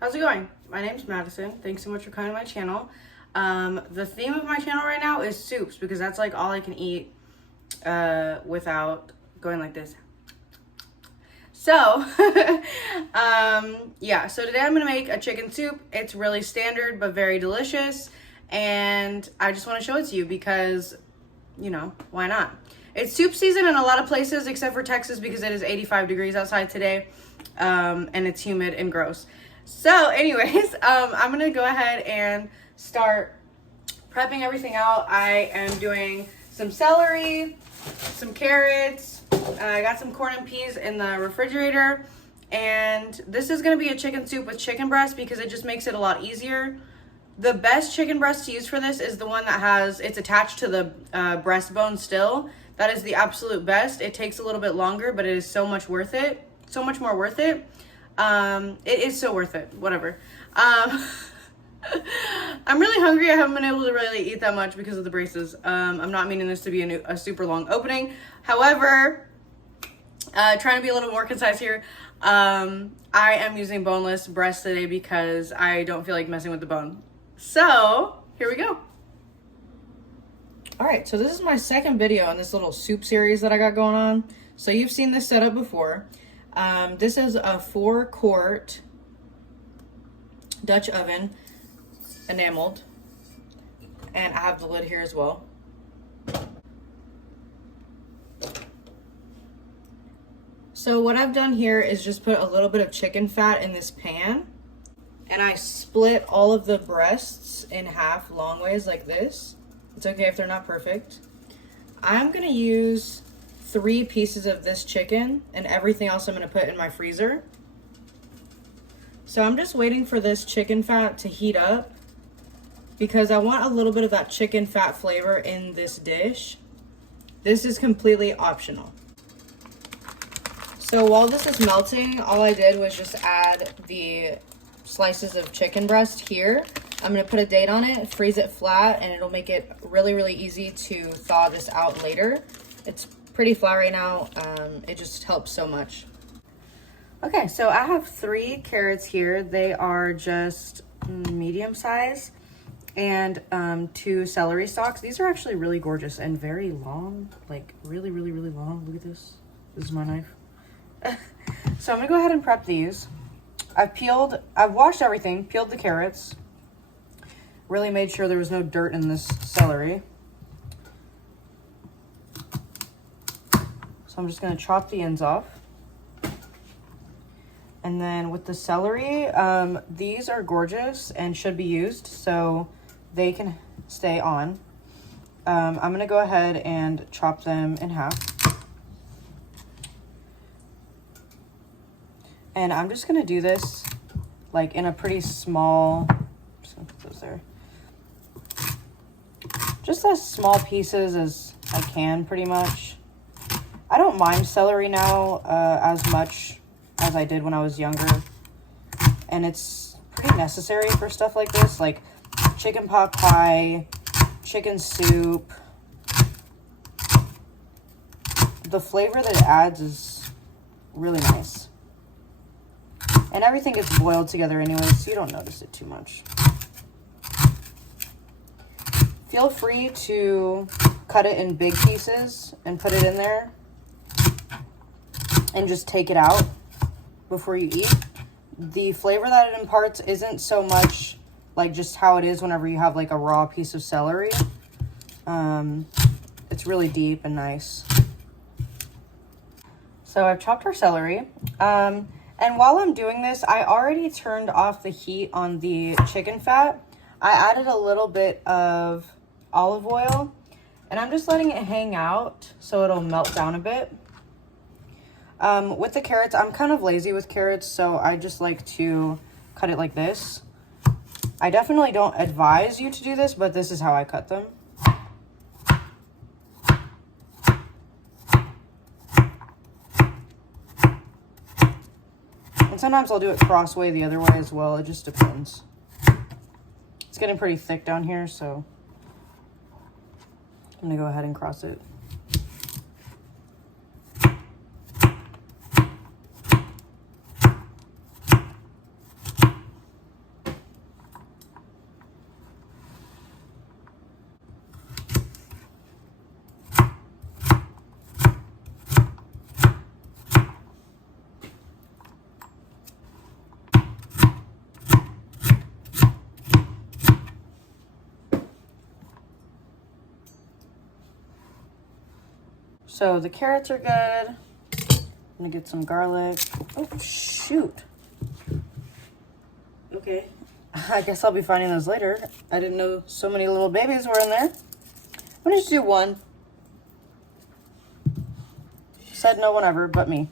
How's it going? My name's Madison. Thanks so much for coming to my channel. The theme of my channel right now is soups because that's like all I can eat without going like this. So, yeah, so today I'm gonna make a chicken soup. It's really standard but very delicious, and I just want to show it to you because, you know, why not? It's soup season in a lot of places except for Texas because it is 85 degrees outside today, and it's humid and gross. So anyways, I'm gonna go ahead and start prepping everything out. I am doing some celery, some carrots, I got some corn and peas in the refrigerator, and this is gonna be a chicken soup with chicken breast because it just makes it a lot easier. The best chicken breast to use for this is the one that it's attached to the breastbone still. That is the absolute best. It takes a little bit longer, but it is so much worth it. So much more worth it. It is so worth it. Whatever. I'm really hungry. I haven't been able to really eat that much because of the braces. I'm not meaning this to be a super long opening. However, trying to be a little more concise here. I am using boneless breast today because I don't feel like messing with the bone. So here we go. All right, so this is my second video in this little soup series that I got going on. So you've seen this setup before. This is a 4-quart Dutch oven, enameled, and I have the lid here as well. So what I've done here is just put a little bit of chicken fat in this pan, and I split all of the breasts in half long ways like this. It's okay if they're not perfect. I'm gonna use 3 pieces of this chicken, and everything else I'm gonna put in my freezer. So I'm just waiting for this chicken fat to heat up because I want a little bit of that chicken fat flavor in this dish. This is completely optional. So while this is melting, all I did was just add the slices of chicken breast here. I'm gonna put a date on it, freeze it flat, and it'll make it really, really easy to thaw this out later. It's pretty flat right now. It just helps so much. Okay, so I have 3 carrots here. They are just medium size, and 2 celery stalks. These are actually really gorgeous and very long, like really, really, really long. Look at this. This is my knife. So I'm gonna go ahead and prep these. I've washed everything, peeled the carrots, really made sure there was no dirt in this celery. So I'm just gonna chop the ends off. And then with the celery, these are gorgeous and should be used so they can stay on. I'm gonna go ahead and chop them in half. And I'm just gonna do this like in a pretty small, just gonna put those there. Just as small pieces as I can, pretty much. I don't mind celery now as much as I did when I was younger. And it's pretty necessary for stuff like this, like chicken pot pie, chicken soup. The flavor that it adds is really nice. And everything gets boiled together anyway, so you don't notice it too much. Feel free to cut it in big pieces and put it in there and just take it out before you eat. The flavor that it imparts isn't so much like just how it is whenever you have like a raw piece of celery. It's really deep and nice. So I've chopped our celery. And while I'm doing this, I already turned off the heat on the chicken fat. I added a little bit of olive oil, and I'm just letting it hang out so it'll melt down a bit. With the carrots, I'm kind of lazy with carrots, so I just like to cut it like this. I definitely don't advise you to do this, but this is how I cut them. Sometimes I'll do it crossway the other way as well. It just depends. It's getting pretty thick down here, so I'm gonna go ahead and cross it. So the carrots are good. I'm gonna get some garlic. Oh, shoot. Okay. I guess I'll be finding those later. I didn't know so many little babies were in there. I'm gonna just do one. Said no one ever, but me.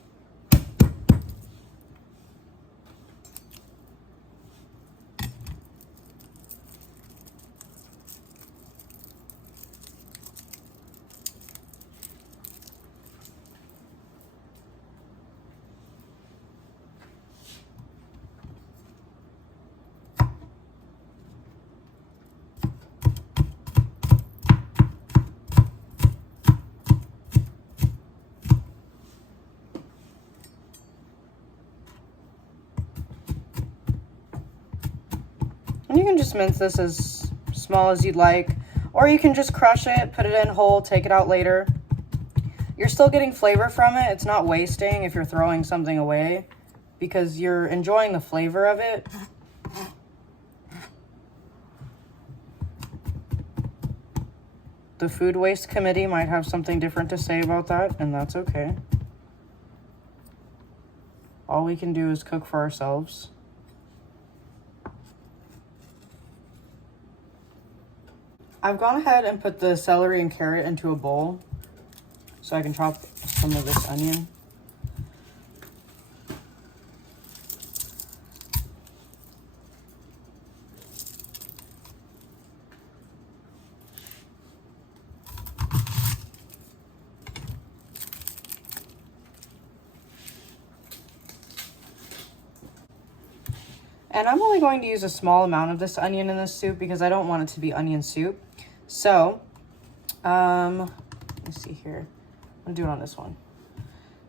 And you can just mince this as small as you'd like, or you can just crush it, put it in whole, take it out later. You're still getting flavor from it. It's not wasting if you're throwing something away because you're enjoying the flavor of it. The Food Waste Committee might have something different to say about that, and that's okay. All we can do is cook for ourselves. I've gone ahead and put the celery and carrot into a bowl so I can chop some of this onion. And I'm only going to use a small amount of this onion in this soup because I don't want it to be onion soup. So, let me see here. I'm gonna do it on this one.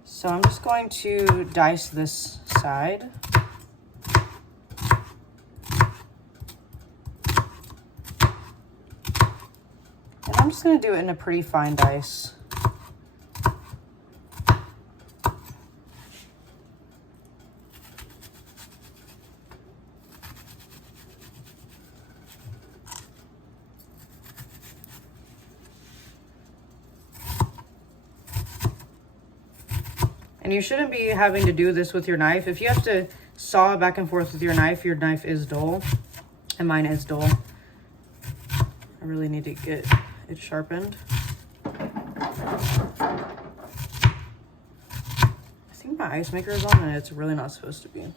So I'm just going to dice this side. And I'm just gonna do it in a pretty fine dice. And you shouldn't be having to do this with your knife. If you have to saw back and forth with your knife is dull. And mine is dull. I really need to get it sharpened. I think my ice maker is on and it's really not supposed to be.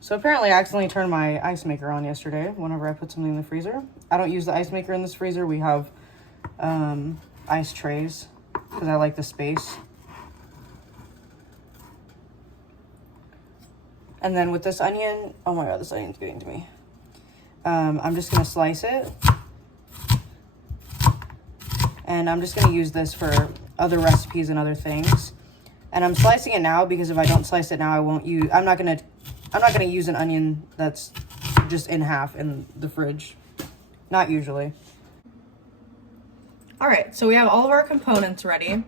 So apparently I accidentally turned my ice maker on yesterday whenever I put something in the freezer. I don't use the ice maker in this freezer. We have ice trays because I like the space. And then with this onion, oh my god, this onion's getting to me. I'm just gonna slice it. And I'm just gonna use this for other recipes and other things. And I'm slicing it now because if I don't slice it now, I'm not gonna use an onion that's just in half in the fridge. Not usually. All right, so we have all of our components ready.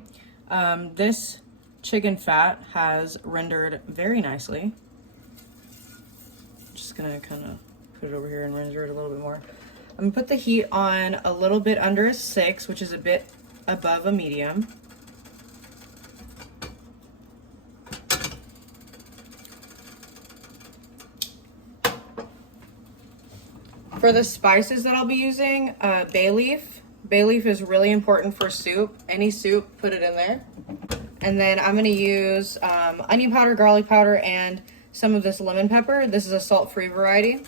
This chicken fat has rendered very nicely. Just gonna kind of put it over here and render it a little bit more. I'm gonna put the heat on a little bit under a 6, which is a bit above a medium. For the spices that I'll be using, bay leaf. Bay leaf is really important for soup. Any soup, put it in there. And then I'm gonna use onion powder, garlic powder, and some of this lemon pepper. This is a salt-free variety.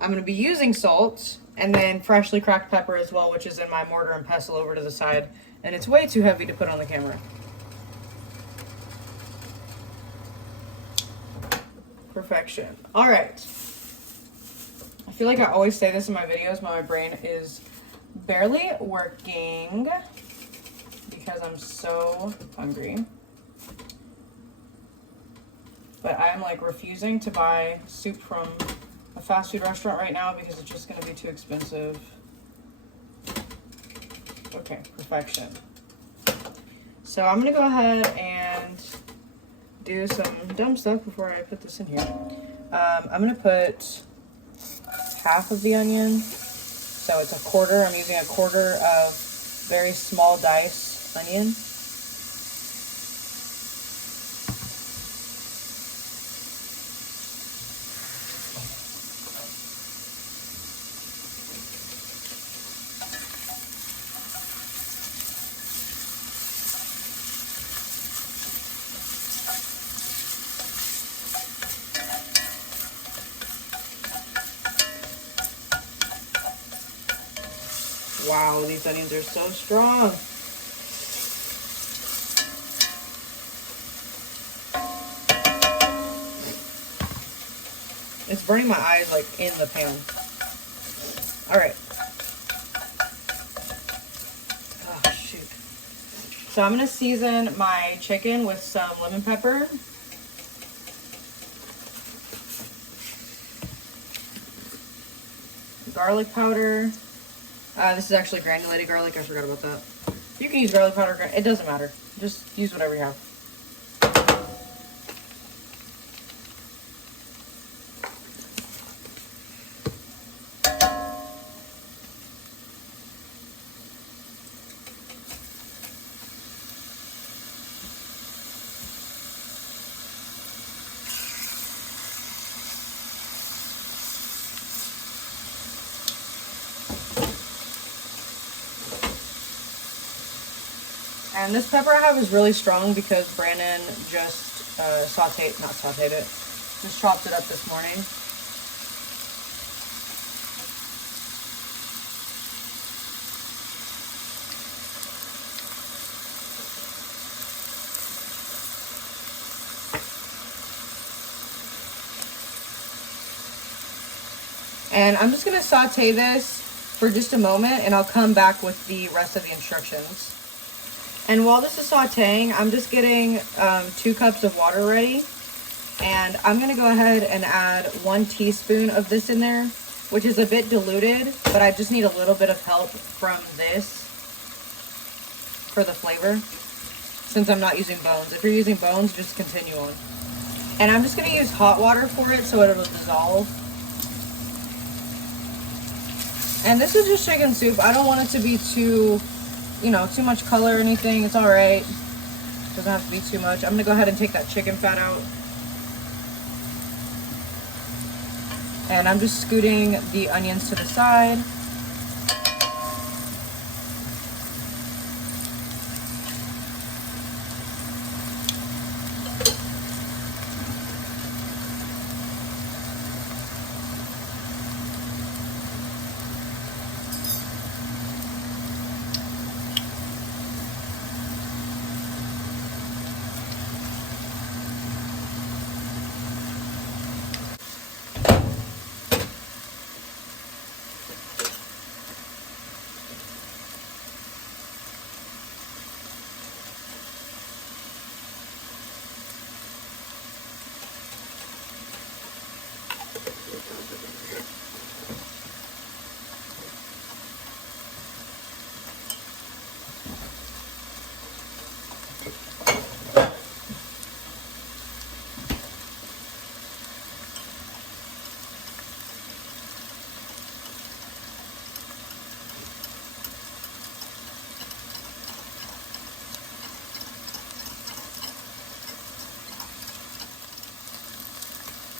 I'm gonna be using salt and then freshly cracked pepper as well, which is in my mortar and pestle over to the side. And it's way too heavy to put on the camera. Perfection. All right. I feel like I always say this in my videos, but my brain is barely working because I'm so hungry. But I'm like refusing to buy soup from a fast food restaurant right now because it's just gonna be too expensive. Okay, perfection. So I'm gonna go ahead and do some dumb stuff before I put this in here. I'm gonna put half of the onion. So it's a quarter. I'm using a quarter of very small dice onion. Wow, these onions are so strong. It's burning my eyes like in the pan. All right. Oh, shoot. So I'm gonna season my chicken with some lemon pepper. Garlic powder. This is actually granulated garlic. I forgot about that. You can use garlic powder. It doesn't matter. Just use whatever you have. And this pepper I have is really strong because Brandon just just chopped it up this morning. And I'm just gonna saute this for just a moment and I'll come back with the rest of the instructions. And while this is sauteing, I'm just getting 2 cups of water ready. And I'm gonna go ahead and add 1 teaspoon of this in there, which is a bit diluted, but I just need a little bit of help from this for the flavor, since I'm not using bones. If you're using bones, just continue on. And I'm just gonna use hot water for it so it'll dissolve. And this is just chicken soup. I don't want it to be too much color or anything. It's all right. Doesn't have to be too much. I'm gonna go ahead and take that chicken fat out. And I'm just scooting the onions to the side.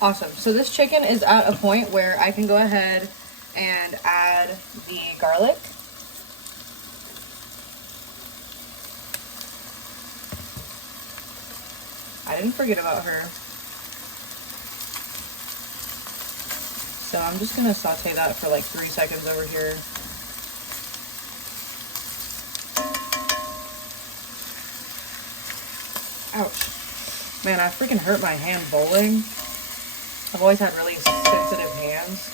Awesome. So this chicken is at a point where I can go ahead and add the garlic. I didn't forget about her. So I'm just gonna saute that for like 3 seconds over here. Ouch. Man, I freaking hurt my hand bowling. I've always had really sensitive hands.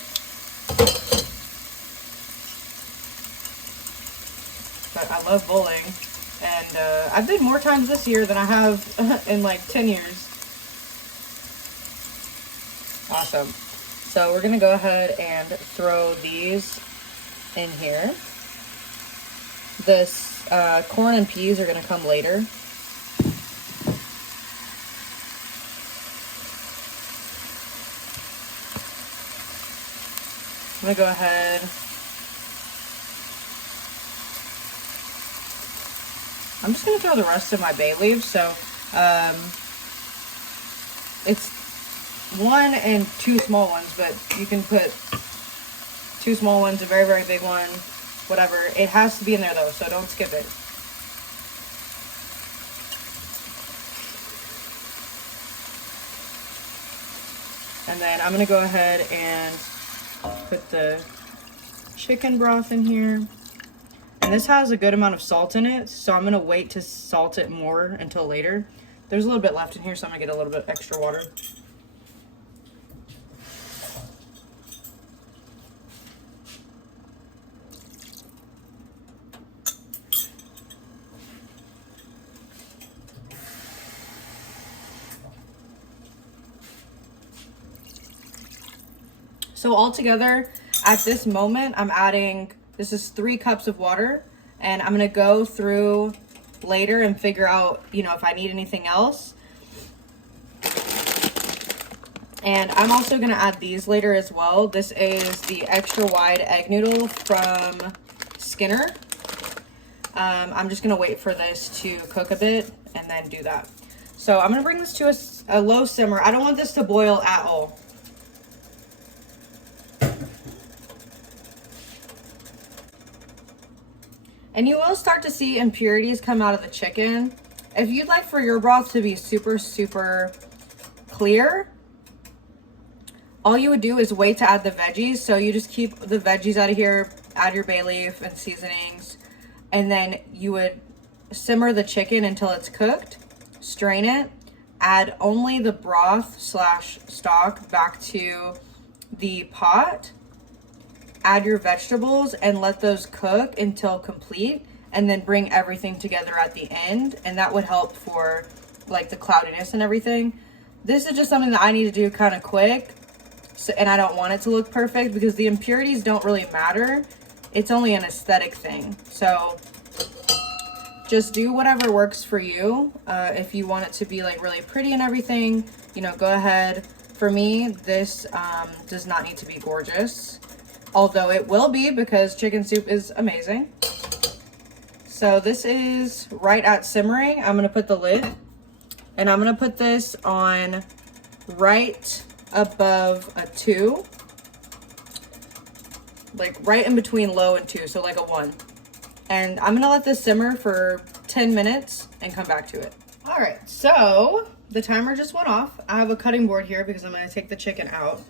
But I love bowling. And I've been more times this year than I have in like 10 years. Awesome. So we're going to go ahead and throw these in here. This corn and peas are going to come later. I'm gonna go ahead. I'm just gonna throw the rest of my bay leaves. So it's 1 and 2 small ones, but you can put 2 small ones, a very, very big one, whatever. It has to be in there though, so don't skip it. And then I'm gonna go ahead and put the chicken broth in here. And this has a good amount of salt in it, so I'm gonna wait to salt it more until later. There's a little bit left in here, so I'm gonna get a little bit extra water. So altogether, at this moment, I'm adding, this is 3 cups of water, and I'm gonna go through later and figure out, you know, if I need anything else. And I'm also gonna add these later as well. This is the extra wide egg noodle from Skinner. I'm just gonna wait for this to cook a bit and then do that. So I'm gonna bring this to a low simmer. I don't want this to boil at all. And you will start to see impurities come out of the chicken. If you'd like for your broth to be super, super clear, all you would do is wait to add the veggies. So you just keep the veggies out of here, add your bay leaf and seasonings, and then you would simmer the chicken until it's cooked, strain it, add only the broth / stock back to the pot, add your vegetables and let those cook until complete, and then bring everything together at the end, and that would help for like the cloudiness and everything. This is just something that I need to do kind of quick, so, and I don't want it to look perfect because the impurities don't really matter. It's only an aesthetic thing. So just do whatever works for you. If you want it to be like really pretty and everything, you know, go ahead. For me, this does not need to be gorgeous, although it will be because chicken soup is amazing. So this is right at simmering. I'm gonna put the lid, and I'm gonna put this on right above a 2, like right in between low and 2, so like a 1. And I'm gonna let this simmer for 10 minutes and come back to it. All right, so the timer just went off. I have a cutting board here because I'm gonna take the chicken out.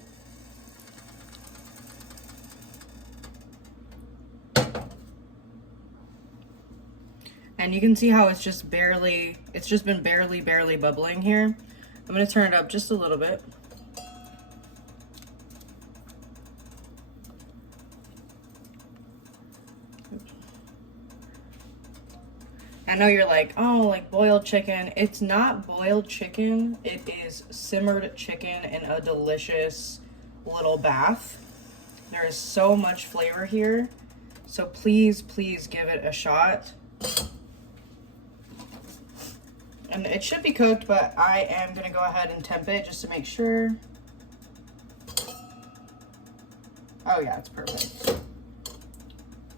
And you can see how it's just been barely bubbling here. I'm gonna turn it up just a little bit. I know you're like, oh, like boiled chicken. It's not boiled chicken. It is simmered chicken in a delicious little bath. There is so much flavor here. So please, please give it a shot. And it should be cooked, but I am gonna go ahead and temp it just to make sure. Oh yeah, it's perfect.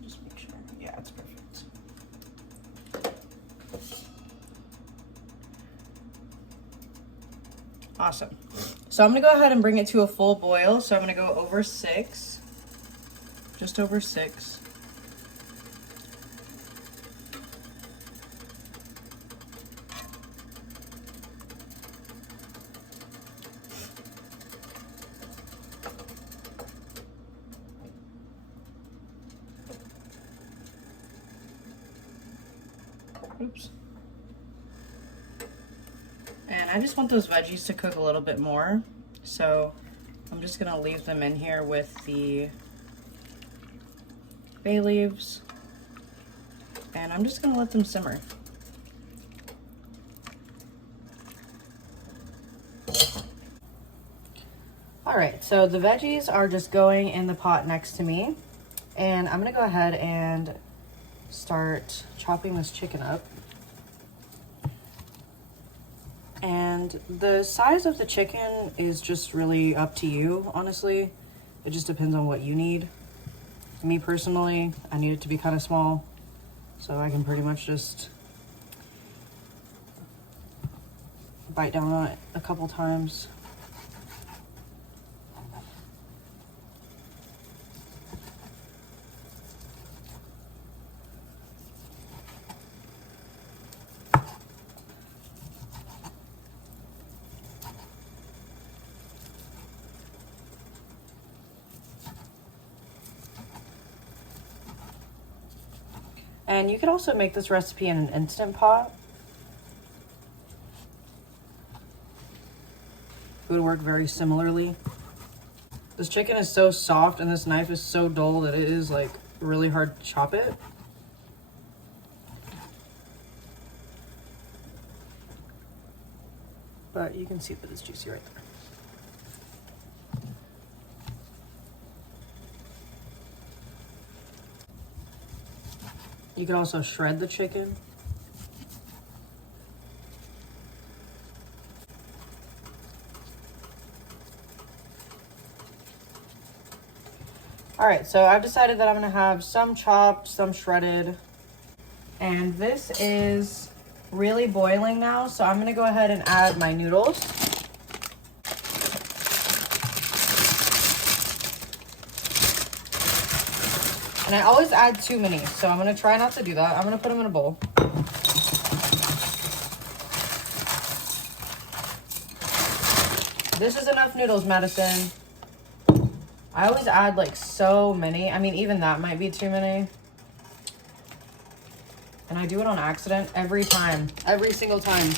Just make sure. Yeah, it's perfect. Awesome. So I'm gonna go ahead and bring it to a full boil. So I'm gonna go over 6, just over 6. Oops. And I just want those veggies to cook a little bit more. So I'm just gonna leave them in here with the bay leaves. And I'm just gonna let them simmer. All right, so the veggies are just going in the pot next to me. And I'm gonna go ahead and start chopping this chicken up. And the size of the chicken is just really up to you, honestly. It just depends on what you need. Me personally, I need it to be kind of small, so I can pretty much just bite down on it a couple times. And you can also make this recipe in an Instant Pot. It would work very similarly. This chicken is so soft and this knife is so dull that it is like really hard to chop it. But you can see that it's juicy right there. You can also shred the chicken. All right, so I've decided that I'm gonna have some chopped, some shredded, and this is really boiling now, so I'm gonna go ahead and add my noodles. And I always add too many, so I'm gonna try not to do that. I'm gonna put them in a bowl. This is enough noodles, Madison. I always add like so many. I mean, even that might be too many. And I do it on accident every time, every single time.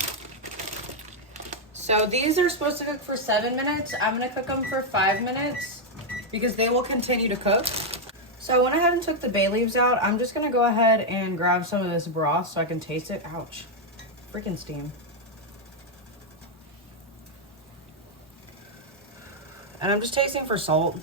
So these are supposed to cook for 7 minutes. I'm gonna cook them for 5 minutes because they will continue to cook. So I went ahead and took the bay leaves out. I'm just gonna go ahead and grab some of this broth so I can taste it. Ouch, freaking steam. And I'm just tasting for salt.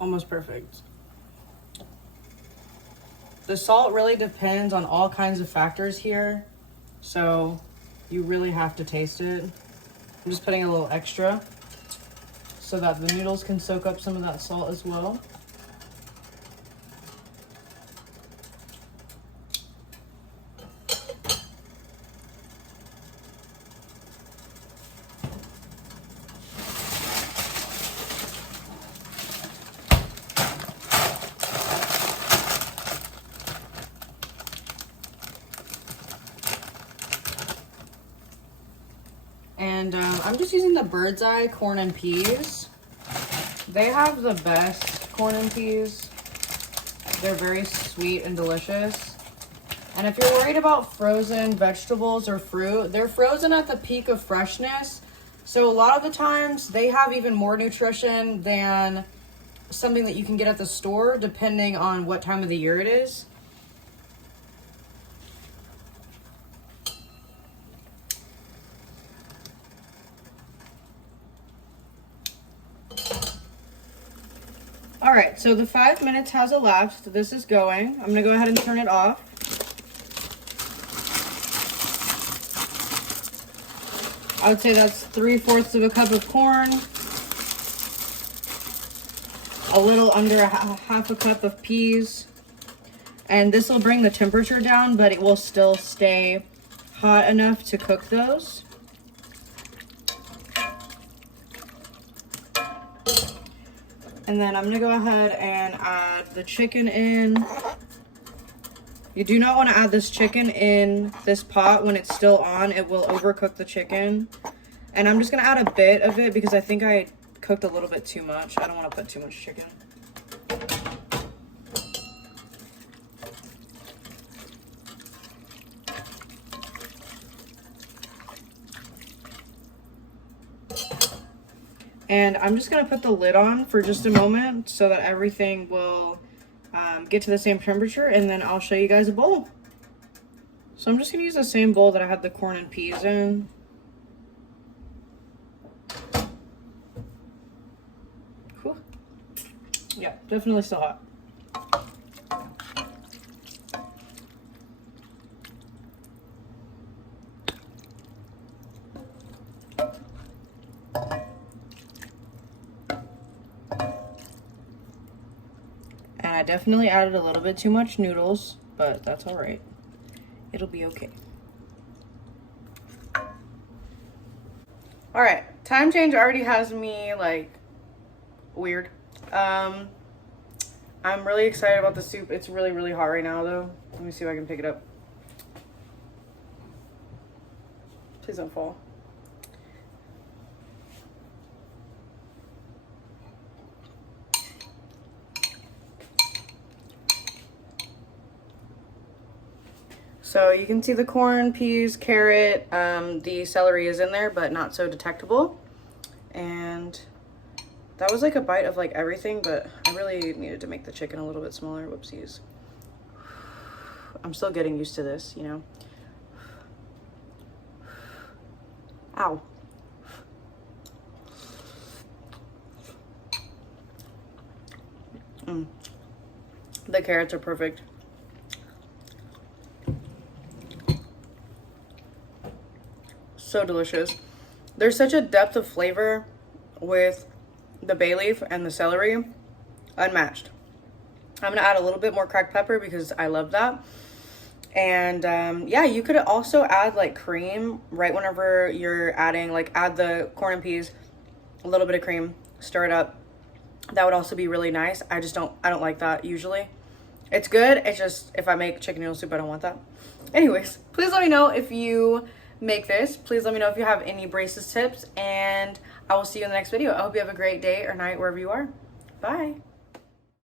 Almost perfect. The salt really depends on all kinds of factors here, so you really have to taste it. I'm just putting a little extra so that the noodles can soak up some of that salt as well. And I'm just using the Bird's Eye corn and peas. They have the best corn and peas. They're very sweet and delicious. And if you're worried about frozen vegetables or fruit, they're frozen at the peak of freshness. So a lot of the times they have even more nutrition than something that you can get at the store, depending on what time of the year it is. All right, so the 5 minutes has elapsed. This is going. I'm gonna go ahead and turn it off. I would say that's 3/4 of a cup of corn, a little under half a cup of peas, and this will bring the temperature down, but it will still stay hot enough to cook those. And then I'm gonna go ahead and add the chicken in. You do not want to add this chicken in this pot when it's still on. It will overcook the chicken. And I'm just gonna add a bit of it because I think I cooked a little bit too much. I don't want to put too much chicken. And I'm just gonna put the lid on for just a moment so that everything will get to the same temperature, and then I'll show you guys a bowl. So I'm just gonna use the same bowl that I had the corn and peas in. Whew. Yeah, definitely still hot. I definitely added a little bit too much noodles, but that's all right. It'll be okay. All right, time change already has me like weird. I'm really excited about the soup. It's really, really hot right now though. Let me see if I can pick it up. Please don't fall. So you can see the corn, peas, carrot, the celery is in there, but not so detectable. And that was like a bite of like everything, but I really needed to make the chicken a little bit smaller. Whoopsies. I'm still getting used to this, you know. Ow. The carrots are perfect. So delicious. There's such a depth of flavor with the bay leaf and the celery, unmatched. I'm gonna add a little bit more cracked pepper because I love that. And yeah, you could also add like cream right whenever you're adding, like add the corn and peas, a little bit of cream, stir it up. That would also be really nice. I don't like that usually. It's good, it's just if I make chicken noodle soup, I don't want that. Anyways, please let me know if you make this. Please let me know if you have any braces tips, and I will see you in the next video. I hope you have a great day or night wherever you are. Bye.